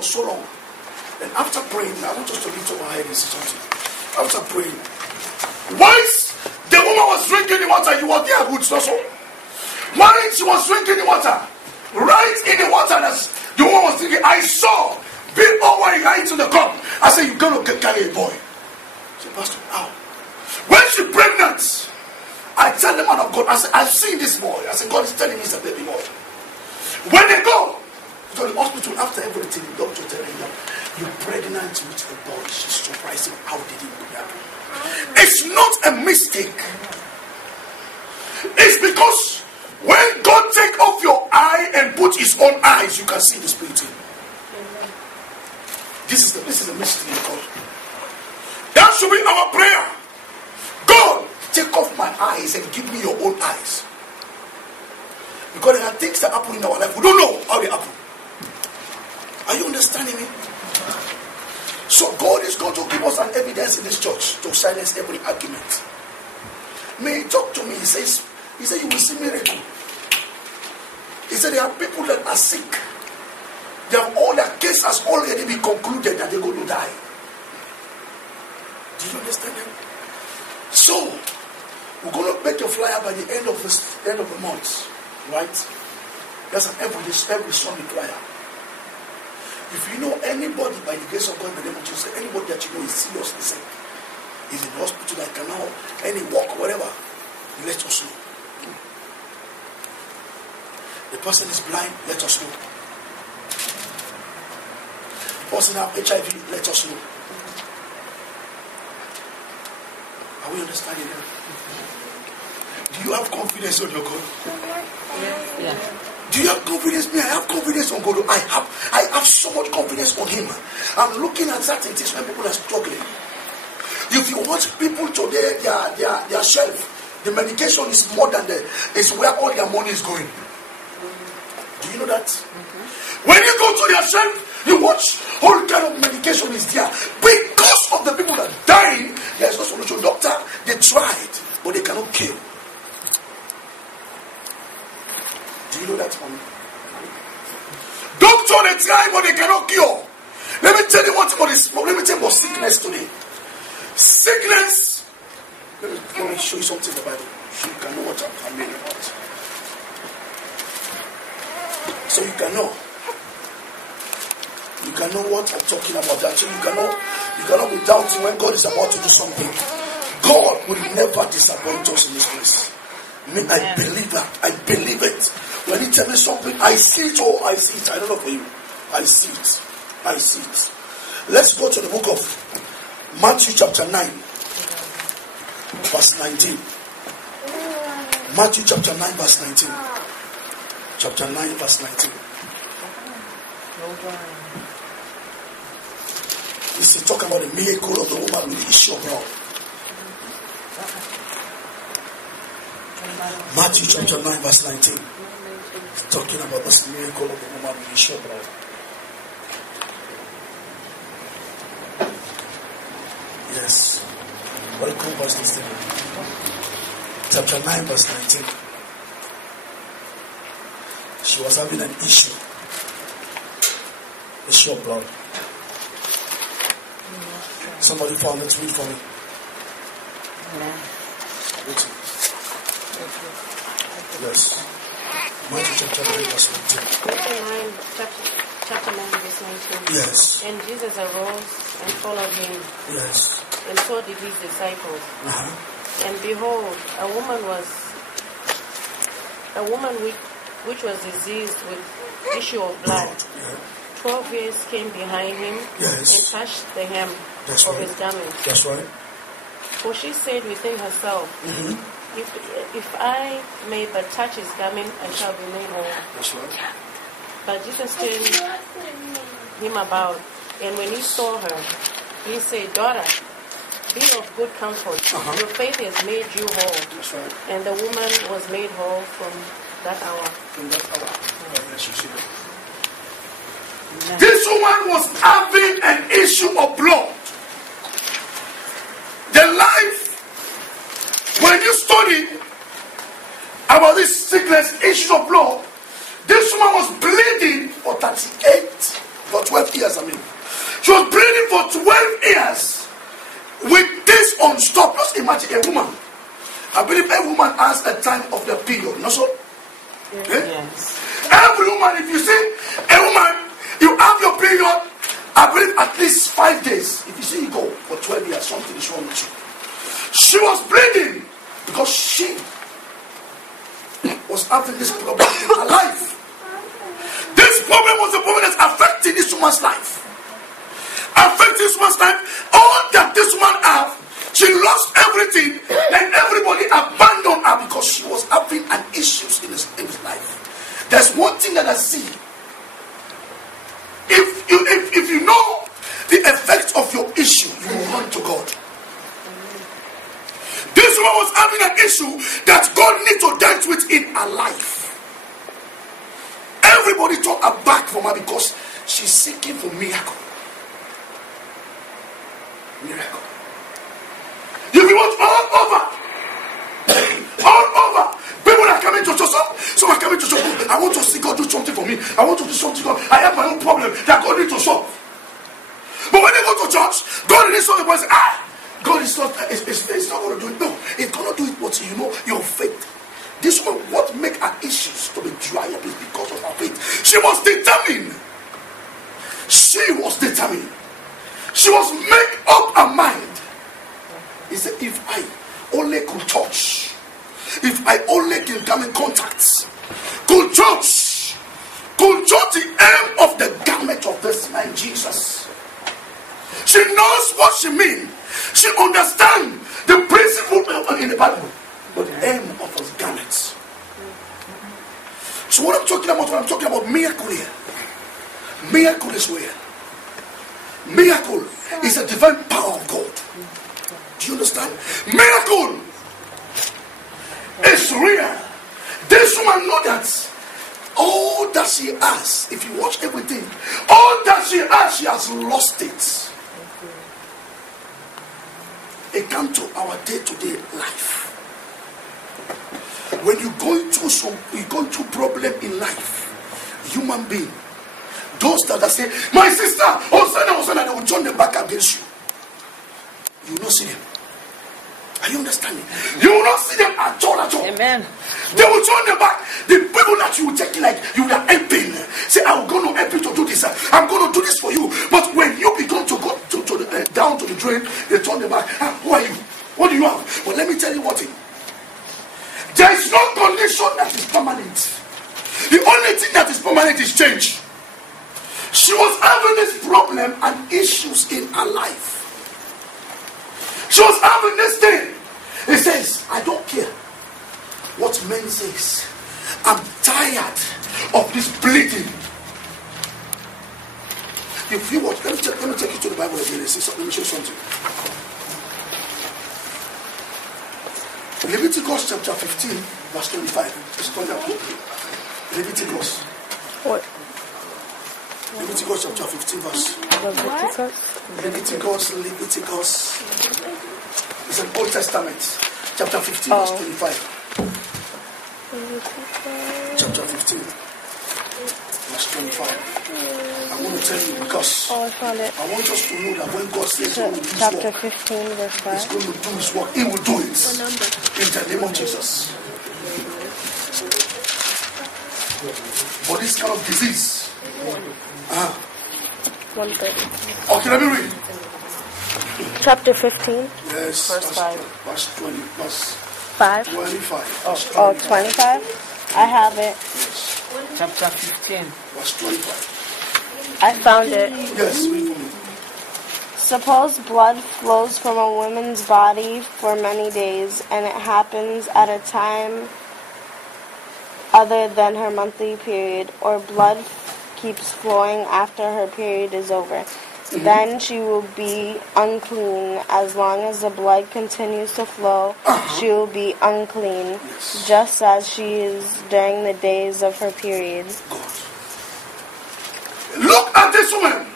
for so long. And after praying, I want us to lift our head and say something. After praying, once the woman was drinking the water, you were there, good, so. While she was drinking the water, right in the water that the woman was drinking, I saw big over into the cup. I said, you're going to carry a boy. I said, Pastor, how? When she's pregnant, I tell the man of God, I said, I've seen this boy. I said, God is telling me it's a baby boy. When they go to the hospital, after everything, the doctor telling them, you're pregnant with a boy. She's surprised. How did it happen? It's not a mistake. It's because when God take off your eye and put his own eyes, you can see the spirit in. This is a mystery of God. That should be our prayer. God, take off my eyes and give me your own eyes. Because there are things that happen in our life. We don't know how they happen. Are you understanding me? So God is going to give us an evidence in this church to silence every argument. May he talk to me. He said you will see miracle. He said there are people that are sick. All their case has already been concluded that they're going to die. Do you understand that? So we're going to make a flyer by the end of the month, right? That's an every Sunday flyer. If you know anybody by the grace of God, in the name of Jesus, anybody that you know is seriously sick, is in the hospital, like now, any walk, whatever, let us know. The person is blind, let us know. The person have HIV, let us know. Are we understanding that? Do you have confidence on your God? Yeah. Do you have confidence? Me, I have confidence on God. I have so much confidence on Him. I'm looking at certain things when people are struggling. If you watch people today, their shelf, the medication is more than is where all their money is going. Do you know that? When you go to their shelf, you watch all kind of medication is there. Because of the people that are dying, there is no solution. Doctor, they tried, but they cannot kill. Do you know that one? Doctor, they try, but they cannot cure. Let me tell you what is. Let me tell you about sickness today. Sickness. Let me show you something in the Bible, so you can know what I'm talking about. So you can know. You can know what I'm talking about. That so you cannot be doubting when God is about to do something. God will never disappoint us in this place. I believe that. I believe it. When he tells me something, I see it. Oh, I see it. I don't know for you. I see it. I see it. Let's go to the book of Matthew chapter 9, verse 19. Matthew chapter 9, verse 19. Chapter 9, verse 19. This is talking about the miracle of the woman with the issue of blood. Matthew chapter 9, verse 19. It's talking about this miracle of the woman with the issue of blood. Yes. Welcome, Pastor Stephen. Chapter 9, verse 19. She was having an issue. Issue of blood. Somebody found it. Read for me. Yes. Matthew chapter 9, verse 19. Chapter 9, verse 19. Yes. And Jesus arose and followed him. Yes. And so did his disciples. Uh-huh. And behold, a woman which was diseased with issue of blood. Yeah. 12 years came behind him. Yes. And touched the hem That's of right. his garment. That's right. For she said within herself, if I may but touch his garment, I shall be made whole. That's right. But Jesus turned him about, and when he saw her, he said, Daughter, be of good comfort. Your faith has made you whole. That's right. And the woman was made whole from that hour. From that hour. This woman was having an issue of blood. The life, when you study about this sickness, issue of blood, this woman was bleeding for 38 For 12 years, I mean. She was bleeding for 12 years. With this unstopped. Just imagine a woman. I believe a woman has a time of the period. Not so? Yes. Every woman, if you see a woman, you have your period, I believe at least 5 days. If you see you go for 12 years, something is wrong with you. She was bleeding because she was having this problem in her life. This problem was a problem that's affecting this woman's life. Affecting this woman's life. All that this woman had, she lost everything, and everybody abandoned her because she was having an issues in his life. There's one thing that I see. If you know the effects of your issue, you will run to God. This woman was having an issue that God needs to deal with in her life. Everybody took her back from her because she's seeking for miracle. Miracle. You will watch all over. All over. People are coming to church. Some are coming to church. I want to see God do something for me. I want to do something for God. I have my own problem that God needs to solve. But when they go to church, God needs to solve the problem. God is not, it's not going to do it. No, it's going to do it, but you know, your faith. This one, what make her issues to be dry up is because of her faith. She was determined. She was determined. She was make up her mind. He said, if I only could touch, if I only can come in contact, could touch the hem of the garment of this man, Jesus. She knows what she means. She understands the principle in the Bible, but the hem of his garments. So what I'm talking about miracle here. Miracle is where? Miracle is a divine power of God. Do you understand? Miracle is real. This woman knows that all that she has, if you watch everything, all that she has, she has lost it. It comes to our day-to-day life. When you're going through problem in life, human being, those that say, my sister, Hosanna, they will turn them back against you. You will not see them. Are you understanding? You will not see them at all. Amen. They will turn them back. The people that you will take like you are helping, say, I'm going to help you to do this. I'm going to do this for you. But when you begin to go down to the drain, they turn them back. Who are you? What do you have? But let me tell you one thing. There is no condition that is permanent. The only thing that is permanent is change. She was having this problem and issues in her life. She was having this thing. He says, I don't care what men says. I'm tired of this bleeding. If you watch, let me take you to the Bible again. Let me show you something. Leviticus chapter 15, verse 25. Just turn that quickly. Leviticus. What? Leviticus chapter 15, verse. Leviticus. It's an Old Testament. Chapter 15, verse 25. Chapter 15, verse 25. I want to tell you because I found it. I want us to know that when God says he will do his Chapter work, 15, verse 5. he's going to do his work. He will do it. In the name of Jesus. For this kind of disease. 130. Okay, let me read. Chapter 15. Yes. Verse 5. Verse 20. Verse 5. 25. Oh, 25? I have it. Yes. Chapter 15. Verse 25. I found it. Yes, read for me. Suppose blood flows from a woman's body for many days, and it happens at a time other than her monthly period, or blood keeps flowing after her period is over. Then she will be unclean. As long as the blood continues to flow, she will be unclean, just as she is during the days of her period. Look at this woman.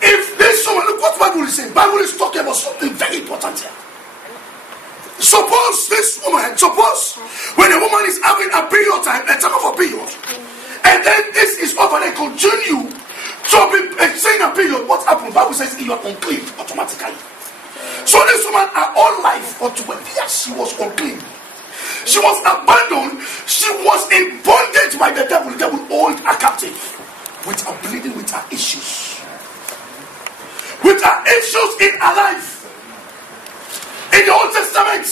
If this woman, look what Bible is saying. Bible is talking about something very important here. Suppose when a woman is having a period time, a time of a period, and then this is over, they continue So saying a period, what happened? The Bible says you are unclean automatically. So this woman, her whole life for 20 years, she was unclean. She was abandoned. She was in bondage by the devil. The devil held her captive with her bleeding, with her issues. With her issues in her life. In the Old Testament,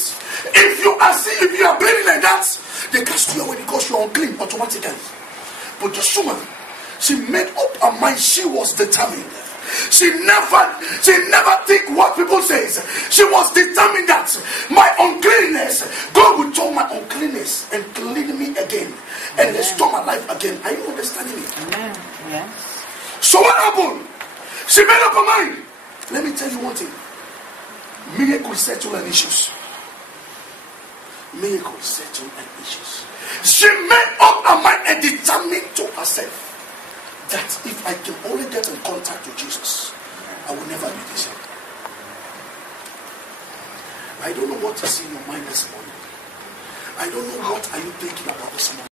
if you are bleeding like that, they cast you away because you are unclean automatically. But this woman, she made up her mind. She was determined. She never think what people say. She was determined that my uncleanness, God will turn my uncleanness and clean me again and restore my life again. Are you understanding me? Amen. Yes. So what happened? She made up her mind. Let me tell you one thing. Miracle settle an issues. Miracle settle an issues. She made up her mind and determined to herself that if I can only get in contact with Jesus, I will never be the same. I don't know what is in your mind this morning. I don't know what are you thinking about this morning.